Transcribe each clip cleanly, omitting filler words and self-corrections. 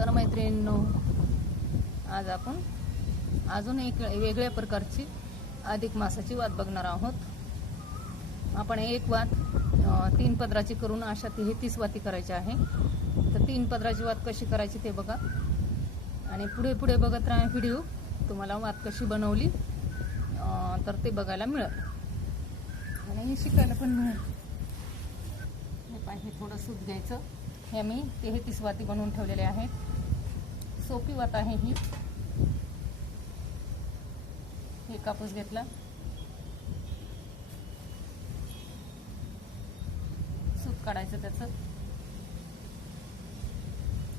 नमस्कार मैत्रिणींनो, आज आपण अजून एक वेगळ्या प्रकारची अधिक मासाची वात बघणार आहोत। आपण एक वात 3 पदराची करून अशा 33 वाती करायची आहे। तर 3 पदराची वात कशी करायची ते बघा आणि पुढे पुढे बघत राहा व्हिडिओ। तुम्हाला वात कशी बनवली तर ते बघायला मिळेल आणि शिकायला पण मिळेल। हे थोडं सूत घ्यायचं। हे मी 33 वाती बनवून ठेवलेले आहेत। सोपी वात आहे ही। हे कापूस घेतला, सूत काढायचं त्याचं।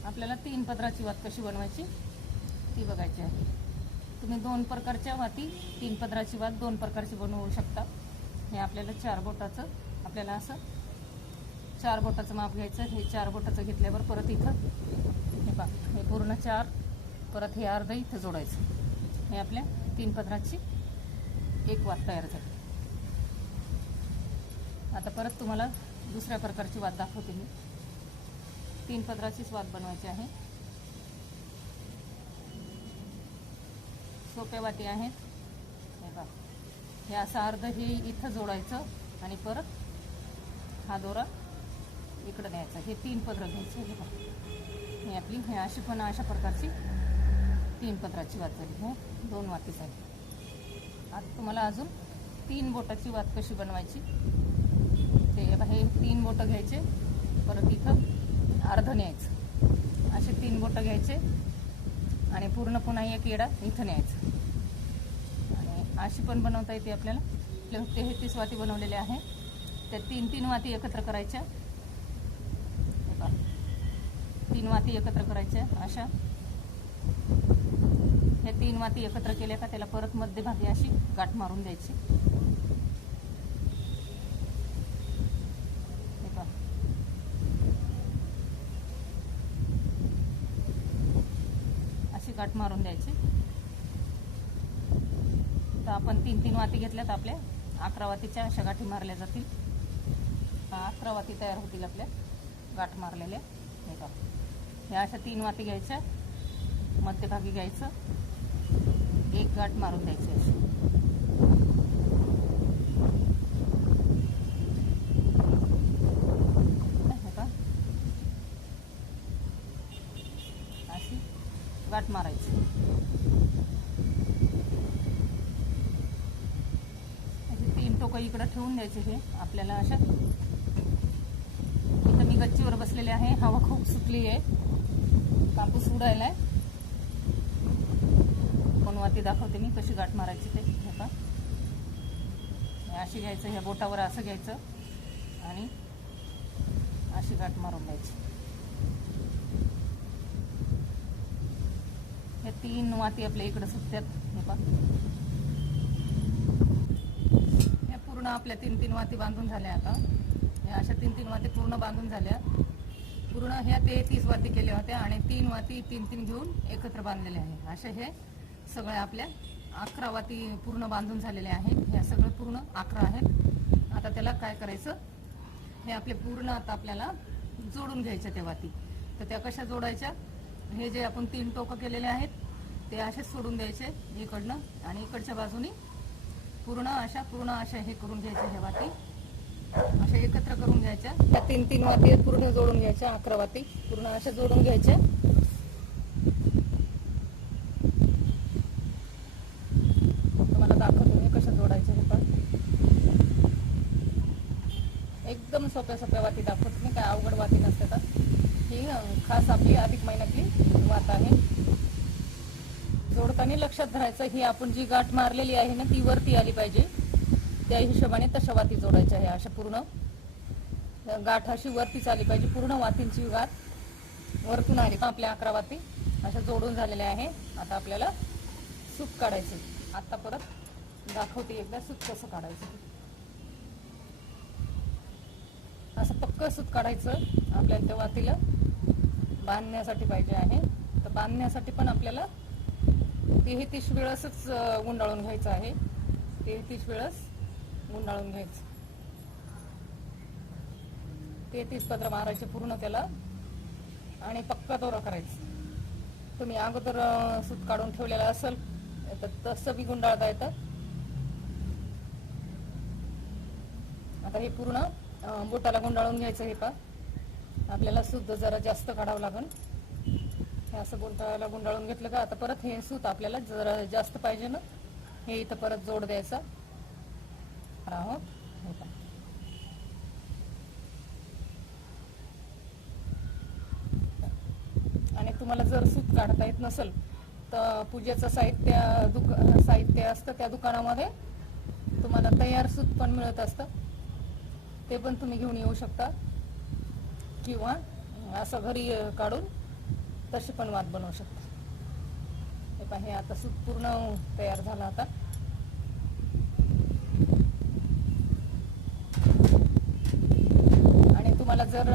आपल्याला 3 पदराची वात कशी बनवायची ती बघायची आहे। तुम्ही 2 प्रकारच्या वाती 3 पदराची वात 2 प्रकारची बनवू शकता। हे आपल्याला 4 बोटाचं आपल्याला असं 4 बोटाचं माप घ्यायचं। हे 4 बोटाचं घेतल्यावर परत इथं हे पहा, हे पूर्ण 4, परत हे अर्ध इथं जोडायचं। हे आपल्या 3 पदराची एक वात तयार झाली। आता परत तुम्हाला दुसऱ्या प्रकारची वात दाखवते मी। 3 पदराचीच वात बनवायची आहे। सोप्या वाती आहेत। हे पहा, हे असं अर्ध हे इथं जोडायचं आणि परत हा दोरा इकडे न्यायचा। हे 3 पदर घ्यायचे। हे बघा, हे आपली हे अशी पण अशा प्रकारची 3 पदराची वात झाली। हे 2 वाती झाली। आता तुम्हाला अजून 3 बोटाची वात कशी बनवायची ते हे 3 बोटं घ्यायचे, परत इथं अर्ध न्यायचं। असे 3 बोटं घ्यायचे आणि पूर्ण पुन्हा एक येडा इथं न्यायचं आणि अशी पण बनवता येते आपल्याला। 33 वाती बनवलेल्या आहे। त्या 3 वाती एकत्र करायच्या। 3 वाती एकत्र करायच्या अशा। ह्या 3 वाती एकत्र केल्या का त्याला परत मध्यभागी अशी गाठ मारून द्यायची। अशी गाठ मारून द्यायची। तर आपण 3 वाती घेतल्यात, आपल्या 11 वातीच्या अशा गाठी मारल्या जातील। 11 वाती तयार होतील आपल्या गाठ मारलेल्या। हे बघा, ह्या अशा 3 वाती घ्यायच्या, मध्यभागी घ्यायचं, एक गाठ मारून द्यायची अशी। अशी गाठ मारायची। अशी 3 टोकं इकडं ठेवून द्यायचे। हे आपल्याला अशा इथं मी गच्चीवर बसलेले आहे। हवा खूप सुटली आहे, कापूस उडायलाय। पण वाती दाखवते मी कशी गाठ मारायची ते। हे का अशी घ्यायचं, ह्या बोटावर असं घ्यायचं आणि अशी गाठ मारून द्यायची। हे 3 वाती आपल्या इकडे सुटतात। हे पहा, हे पूर्ण आपल्या 3 वाती बांधून झाल्या। आता हे अशा 3 वाती पूर्ण बांधून झाल्या। पूर्ण ह्या 33 वाती केल्या होत्या आणि 3 वाती 3 घेऊन एकत्र बांधलेले आहे। अशा हे सगळे आपल्या 11 वाती पूर्ण बांधून झालेले आहेत। हे सगळे पूर्ण 11 आहेत। आता त्याला काय करायचं, हे आपले पूर्ण आता आपल्याला जोडून घ्यायच्या त्या वाती। तर त्या कशा जोडायच्या, हे जे आपण 3 टोकं केलेले आहेत ते असेच सोडून द्यायचे इकडनं आणि इकडच्या बाजूनी पूर्ण अशा हे करून घ्यायच्या। ह्या वाती अशा एकत्र करून घ्यायच्या। त्या 3 वाती पूर्ण जोडून घ्यायच्या। 11 वाती पूर्ण अशा जोडून घ्यायच्या। तुम्हाला दाखवतो मी कशा जोडायच्या। हे पण एकदम सोप्या वाती दाखवतो मी, काय अवघड वाती नसतात। ही खास आपली अधिक महिन्यातली वात आहे। जोडताना लक्षात धरायचं, ही आपण जी गाठ मारलेली आहे ना ती वरती आली पाहिजे। त्या हिशोबाने तशा वाती जोडायच्या आहे। अशा पूर्ण गाठ अशी वरतीच आली पाहिजे। पूर्ण वातींची गाठ वरतून आली। आपल्या 11 वाती अशा जोडून झालेल्या आहे। आता आपल्याला सूत काढायचं। आता परत दाखवते एकदा सूत कसं काढायचं। असं पक्क सूत काढायचं। आपल्याला त्या वातीला बांधण्यासाठी पाहिजे आहे। तर बांधण्यासाठी पण आपल्याला 33 वेळेसच गुंडाळून घ्यायचं आहे। 33 वेळेस गुंडाळून घ्यायचं। 33 पदर मारायचे पूर्ण त्याला आणि पक्का दोरा करायचा। तुम्ही अगोदर सूत काढून ठेवलेला असेल तर तसं बी गुंडाळता येतं. आता हे पूर्ण बोटाला गुंडाळून घ्यायचं. हे पा आपल्याला सूत जरा जास्त काढावं लागेल. हे असं बोटाला गुंडाळून घेतलं का आता परत हे सूत आपल्याला जरा जास्त पाहिजे ना, हे इथं परत जोड द्यायचा आहोत. आणि तुम्हाला जर सूत काढता येत नसेल तर पूजेचं साहित्य असतं त्या दुकानामध्ये तुम्हाला तयार सूत पण मिळत असतं, ते पण तुम्ही घेऊन येऊ शकता. किंवा असं घरी काढून तशी पण वात बनवू शकता. हे पहा, हे आता सूत पूर्ण तयार झालं. आता आणि तुम्हाला जर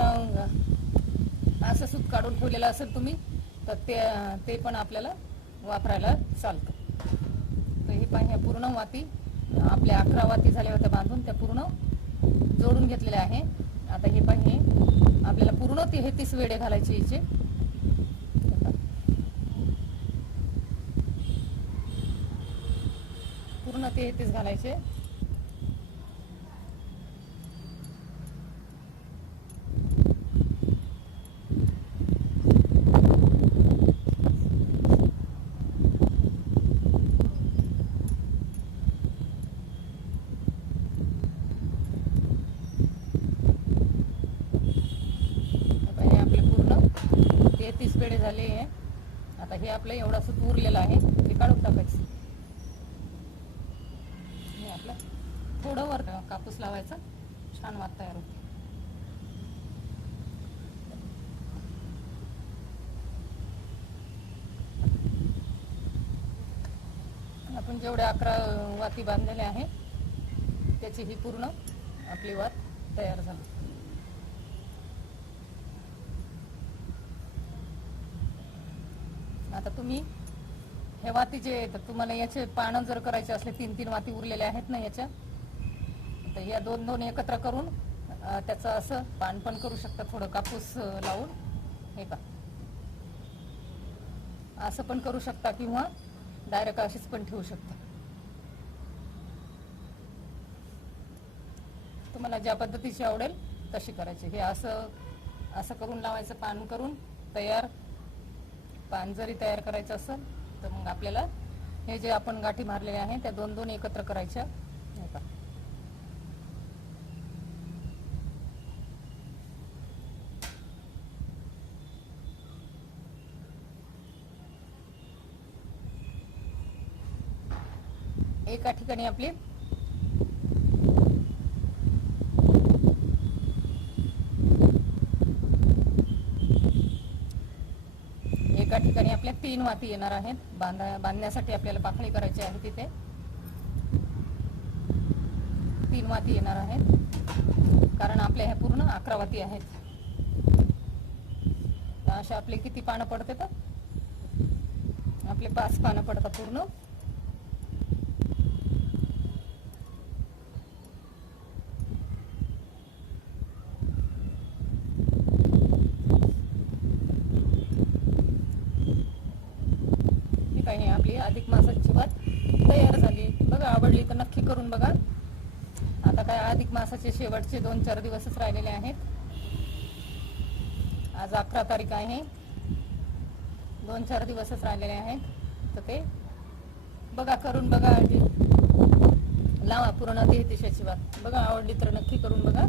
असं सूत काढून ठेवलेलं असेल तुम्ही तर ते पण आपल्याला वापरायला चालतं. तर हे पहा, ह्या पूर्ण वाती आपल्या 11 वाती झाल्या होत्या बांधून, त्या पूर्ण जोडून घेतलेल्या आहे. आता हे पहा, हे आपल्याला पूर्ण 33 वेडे घालायचे हिचे. पूर्ण 33 घालायचे. पेढे झाले आहे. आता हे आपलं एवढा सूत उरलेला आहे, ते काढून टाकायचं. हे आपलं थोडं वर कापूस लावायचा, छान वात तयार होते. आपण जेवढ्या 11 वाती बांधलेल्या आहे त्याची ही पूर्ण आपली वात तयार झाली. आता तुम्ही हे वाती जे तर तुम्हाला याचे पानं जर करायचे असले 3-3 वाती उरलेल्या आहेत ना याच्या, तर या 2-2 एकत्र करून त्याचं असं पान पण करू शकता, थोडं कापूस लावून. हे का असं पण करू शकता किंवा डायरेक्ट अशीच पण ठेवू शकता. तुम्हाला ज्या पद्धतीची आवडेल तशी करायची. हे असं करून लावायचं, पान करून तयार. पान जरी तयार करायचं असेल तर मग आपल्याला हे जे आपण गाठी मारलेले आहे त्या 2-2 एकत्र करायच्या. एका ठिकाणी आपली आपल्या 3 वाती येणार आहेत. बांधण्यासाठी आपल्याला पाखळी करायची आहे. तिथे 3 वाती येणार आहेत, कारण आपल्या ह्या पूर्ण 11 वाती आहेत. असे आपले किती पानं पडते तर आपले 5 पानं पडतात पूर्ण. आपली अधिक मासाची वात तयार झाली. बघा, आवडली तर नक्की करून बघा. आता काय अधिक मासाचे शेवटचे 2-4 दिवसच राहिलेले आहेत. आज 11 तारीख आहे. 2-4 दिवसच राहिलेले आहेत. तर ते बघा, करून बघा. लावा पूर्ण 33ची वात. बघा, आवडली तर नक्की करून बघा.